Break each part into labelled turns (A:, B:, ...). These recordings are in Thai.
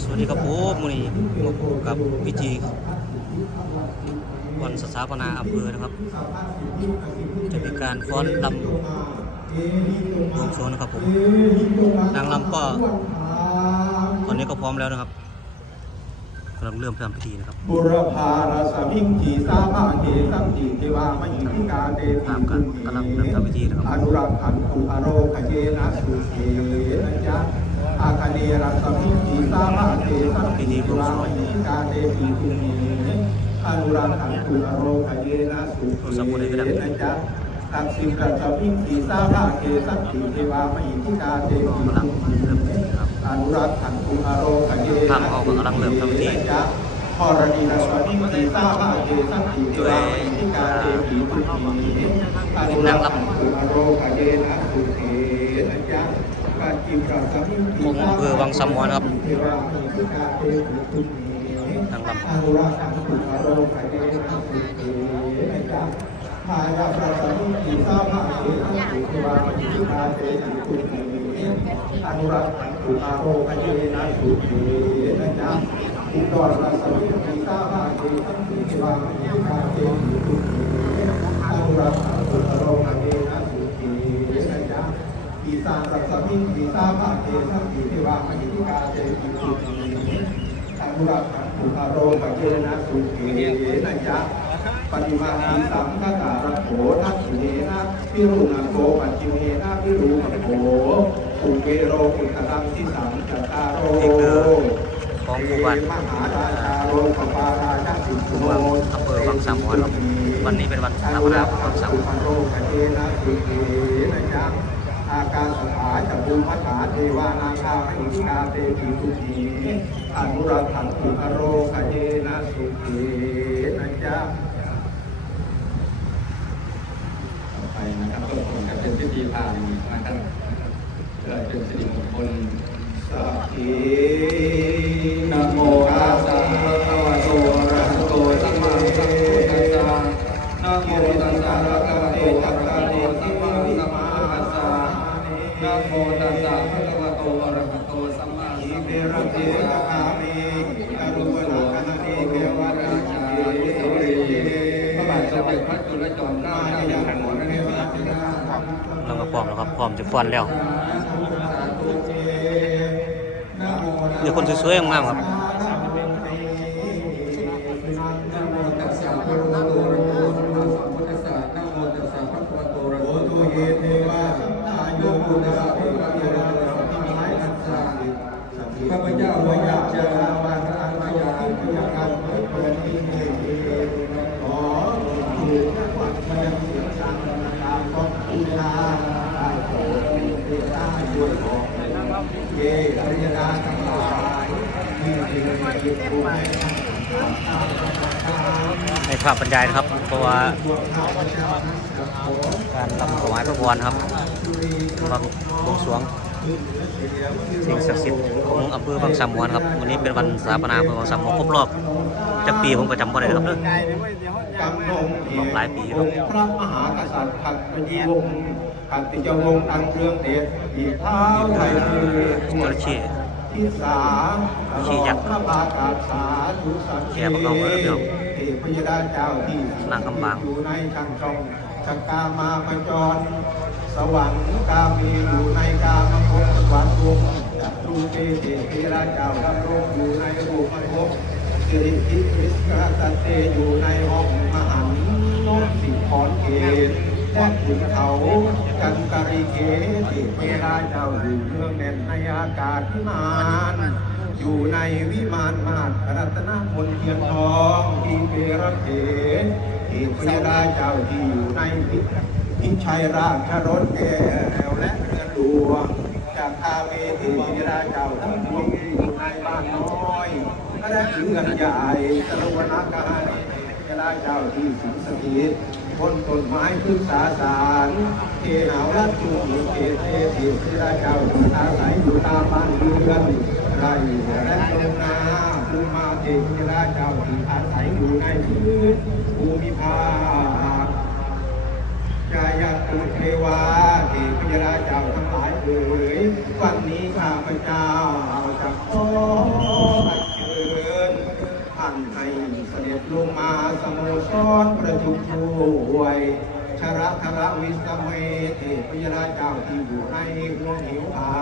A: สวัสดีครับผมมือนี้มาพบกับพิธีวันสถาปนาอำเภอนะครับ จะมีการฟ้อนลำบวงสรวงนะครับผมนางลำก็ตอนนี้ก็พร้อมแล้วนะครับกำลังเริ่มทำพิธีนะครับ
B: บุรพาราสมิงขีสามาเกสัมจีเทวามหิทิกาเด
A: ตามกันกำลังเริ่มทำพิธีนะครับ
B: อนุรักขันตุอโรคเจนะสุเกนะจ๊ะ อาคเนรัสมิงขีสามาเกสัมจีเทวามหิกาเดปีตุเมอนุรักขันตุอโรคเจนะสุเกนะจ๊ะตักสิมรัสมิงขีสามาเกสัมจีเทวามหิทิกาเดปี
A: กำลัง
B: ตุเม
A: เริ่มพิธีนะครับ
B: อนุรักขันตุอโรคเย
A: ทางออกกำลังเริ่มทำพิธี
B: จ๊ะพรณีรัสวนิตีสาภาเกสันติเทวามิกาเตปีตุขีอนุรักษ์ขันตุอโรคเยนะสุเทนะจ๊ะ การจิมรัสมิตี
A: ผมอำเภอวังสมหมอนครับ
B: ทา
A: งลำ
B: อนุรักษ์ขันตุอโรคเยนะสุเทนะจ๊ะพายารัสมิตีสาภาเกสันติเทวามิกาเปีตุขีอนุรักษ์ขันตุอาโรคเยนะสุเทนะจ๊ะอุดรรัสมิติสาภาเกสัมปิวามิกาเตปิตุเทนุรักษ์ขันตุอาโรคเยนะสุเทนะจ๊ะ อีสานรัสมิติสาภาเกสัมปิวามิกาเตปิตุเทอนุรักษ์ขันตุอาโรคเยนะสุเทนะจ๊ะปฏิมาณีสัมฆการโขทักขิเนนะพิรุณโกปัจจิเมนะพิรูปโขสุเกโรกุตรังทิสังจัตตาโร
A: ของหมู่บ้าน
B: มหาราชาโรปปาราชาสิสุโน
A: อำเภอวังสามหมอครับวันนี้เป็นวันสถาปนาของวังสามหมอ
B: โรกเจนะสุเกนะจ๊ะ อาการสถาจับุมัฏฐาเทวานาคามิหิกาเตปิสุขีอนุรักขันตุอโรกเจนะสุเกนะจ๊ะ
C: ต่อไปนะครับก็คงจะเป็นพิธีพานนะครับเพื่อเป็นสิริมงคล
B: สัพพิ
C: นโมตัสสะภะคะวะโตระโตสัมมาสัมพุทธัสสะนะโมตัสสะภะคะวะโตอะระโต โมตัสสะภะคะวะโตอะระหะโตสัมมาสัมพุทธัสสะ
B: กามิกรุณาคณเนเกวราชาวิสุรี
C: พระบาทสมเด็จพระจุลจอมเกล้าเจ้าอยู่หัวในพระราชนา
A: เราก็พร้อมแล้วครับพร้อมจะฟ้อนแล้วเดี๋ยวคนสวยๆงามครับ
C: นะโมตัสสะภะคะวะโตอะระหะโตสัมมาสัมพุทธัสสะนะโมตัสสะภะคะวะโตอะระหะ
B: โตเยเทวาสัมมาโยมุตสะเทวะเทวะสัมมาสัมพุทธัสสะ
C: ข้าพเจ้าขออยากจะ
B: ลาวันอันพยาธิพยาการไม่เกิดที่เมขอถูกวัดมายังเสียงสังนาตามก็อุลาได้โปรดเม ตตาช่วยบอกเยอริยดาทั้งหลายที่จริงจิตผู้ให้
A: ในภาพบรรยายนะครับ เพราะว่าการรำถวายพระพรครับสำหรับบวงสรวงสิ่งศักดิ์สิทธิ์ของอำเภอบางสามหมวนครับวันนี้เป็นวันสถาปนาอำเภอบางสามหมวนครบรอบจะปีผมก็จำบ่ได้นะครับเด้อกำ
B: ลง
A: รอบหลายปีครับ
B: พระมหากษัตริย์ขัดพยีวงศ์ ขัดติจวงศ์อันเรื่องเดชอีเท้าไทยคือ
A: จระเข้
B: ทิสา
A: ขี้ยักษ์
B: พระบากาสาธุสัง
A: แกะประกอบไว้แล้วเดี๋ยว
B: เทพยดาเจ้าที่
A: นั่งกำบัง
B: อยู่ในช่างช่องชักามาพจร สวรรค์กามีอยู่ในกามภพสวรรค์วงจัตุเตเทเทราเจ้าดำรงอยู่ในรูปภพสิริทิวิสกัตเตอยู่ในห้องมหันต์โนนสิขอนเกศ และขุนเขากันกริเกเทเทราเจ้าอยู่เมืองแน่นในอากาศพิมานอยู่ในวิมานมาตรัตนมนเทียนทองที่เปรเถเทพยราเจ้าที่อยู่ในพิชัยราชรถแก้วและเรือนหลวงจากคาเวทีราเจ้าทั้งปวงที่อยู่ในบ้านน้อยและเรือนใหญ่สรวนาการพยราเจ้าที่สิงสถิต บนต้นไม้พึ่งสาสารเทหาวรัดจุงเทเทเทพยราเจ้าอาศัยอยู่ตามบ้านเรือนไรและลงนาภูมาเทพราเจ้าที่อาศัยอยู่ในพื้นภูมิภาคจายตุเทวาเทพยราเจ้าทั้งหลายเอ๋ยวันนี้ข้าพเจ้าจะขอางให้เสด็จลงมาสมุทรประจุมช่วยชรัธรวิสเมตเทพยราเจ้าที่อยู่ในดวงหิวผา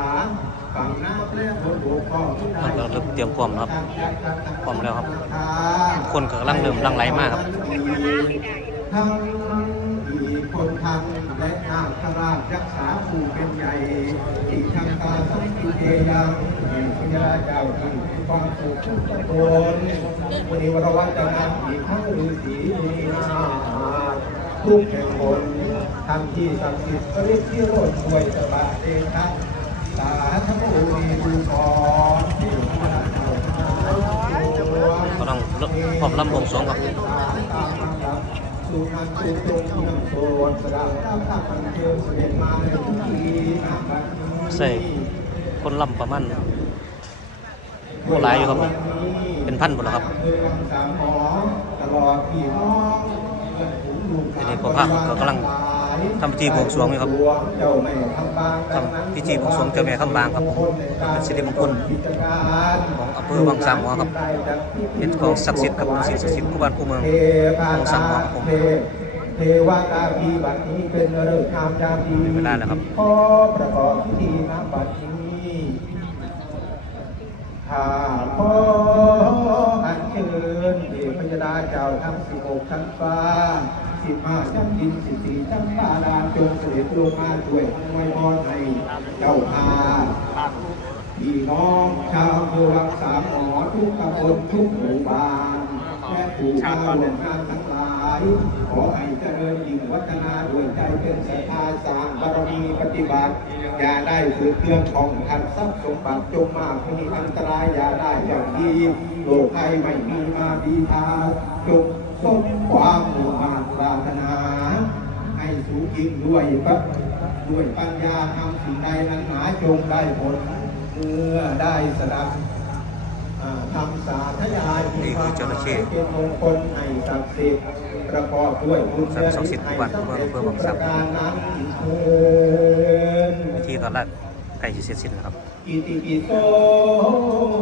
B: ฝังน้ำและบนบกก็
A: เราเริ่มเตรียมความครับความแล้วครับ คนกำลังเริ่มลังไหลมากครับ
B: คนทำและนาคราชรักษาผู้เป็นใหญ่ที่ทางตาสังกิเทยังมีพญาเจ้าที่มีความสุขทุกตนวันนี้วรวัตนามอีกทั้งฤาษีมีนาทุกแห่งหนทำที่ศักดิ์สิทธิ์ก็เรียกที่โรดช่วยสบายเดชะสาธุมีบุญก่อนที่พระเจ้าชาย
A: กำลังพร้อมลำวงสวงครับ
B: สุนันตุตรงที่นำโสสดาตัพักตร์เทวเสด็จมาในทุกทีนาบัดนี้
A: ใส่คนลำประมาณโอ้หลายอยู่ครับ เป็นพันหมดแล้วครับ
B: องสามหมอตลอดพี่น้องเพื่อนฝูงลูก
A: ทีนี้พ่อพระก็กำลัง ทำพิธีบวงสรวงอยู่ครับทำพิธีบวงสรวงเจ้าแม่คำบางครับเป็นสิริมงคลของอำเภอวังสามหมอครับเป็นของศักดิ์สิทธิ์ครับสิ่งศักดิ์สิทธิ์คู่บ้านคู่เมืองของสามหมอครับผม
B: เทวตาพีบัดนี้เป็นฤกษ์งามยามดี
A: เป็นเวลาแล้วครับ
B: ขอประกอบพิธีน้ำบัดนี้ข้าขออัญเชิญเดชพญดาเจ้าทั้งสิบหกชั้นฟ้า สิบห้าชั้นดินสิบสี่ชั้นฟ้าดาจงเสด็จลงมาช่วยอวยพรให้เจ้าอาพี่น้องชาวอำเภอวังสามหมอทุกตำบลทุกหมู่บ้านและผู้มาร่วมงานทั้งหลาย ขอให้เจริญยิ่งวัฒนาด้วยใจเป็นศรัทธาสร้างบารมีปฏิบัติ อย่าได้สืบเครื่องของทันทรัพย์สมบัติจงมากมีอันตรายอย่าได้อย่างดีโลกภัยไม่มีมาบีทาจง สมความมุ่งมั่นปรารถนา ให้สูงยิ่งด้วยปัญด้วยปัญญาทำสิ่งใดนั้นหนาจงได้ผลเมื่อได้สดับอ่าทำสาธยาย
A: นี่คือเจ้าหน้าที่
B: เป็นมงคลให้ศักดิ์สิทธิ์ประกอบด้วยบุญ
A: ศักดิ์สิทธิ์ทุกวันทุกวันเพื่อหวังทรัพย์
B: ประการนั้นเถิด
A: พิธีตอนแรกใกล้จะเสร็จสิ้นแล้วครับ
B: อิติปิโส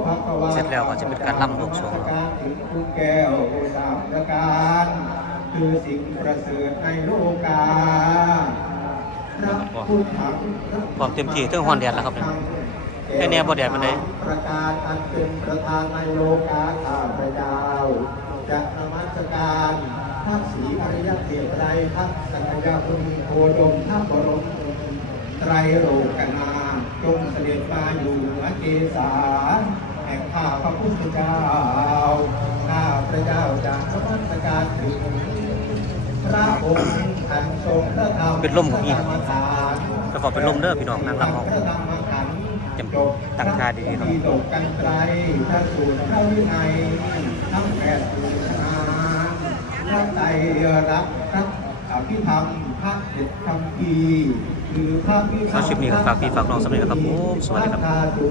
B: ภะคะวะ
A: เสร็จแล้วก็จะเป็นการรำบวงสรวง
B: การถึงทุกแก้วสามประการคือสิ่งประเสริฐในโลกาพระพุทธะ
A: พร้อมเต็มที่เรื่องฮอนแดดแล้วครับเนี่ยแค่แนวบ่แดดมันเลย
B: ประการอันเป็นประธานในโลกาข้าพระเจ้าจะนมัสการทักษีอริยเทพไตรทักสังฆยาคุณโคดมทัพบรมไตรโลกนา จงเสด็จมาอยู่เหนือเกศาแห่งข้าพระพุทธเจ้า ข้าพระเจ้าจากนมัสการถึงพระองค์อันทรงพระธรรม
A: เป็นลมของพี่
B: ธรรมทาน
A: แล้วก็เป็นลมเด้อพี่น้องนั่งรับเอาจำตั้งท่าดีๆครับ
B: ตกกันไกลพระสูตรพระวินัยทั้งแปดสูตรนาพระไตรรักพระอภิธรรมพระเด็ดคำพี ร์คือพระวิ
A: เอาคลิปนี้ก็ฝากพี่ฝากน้องสำเร็จนะครับผมสวัสดีครับ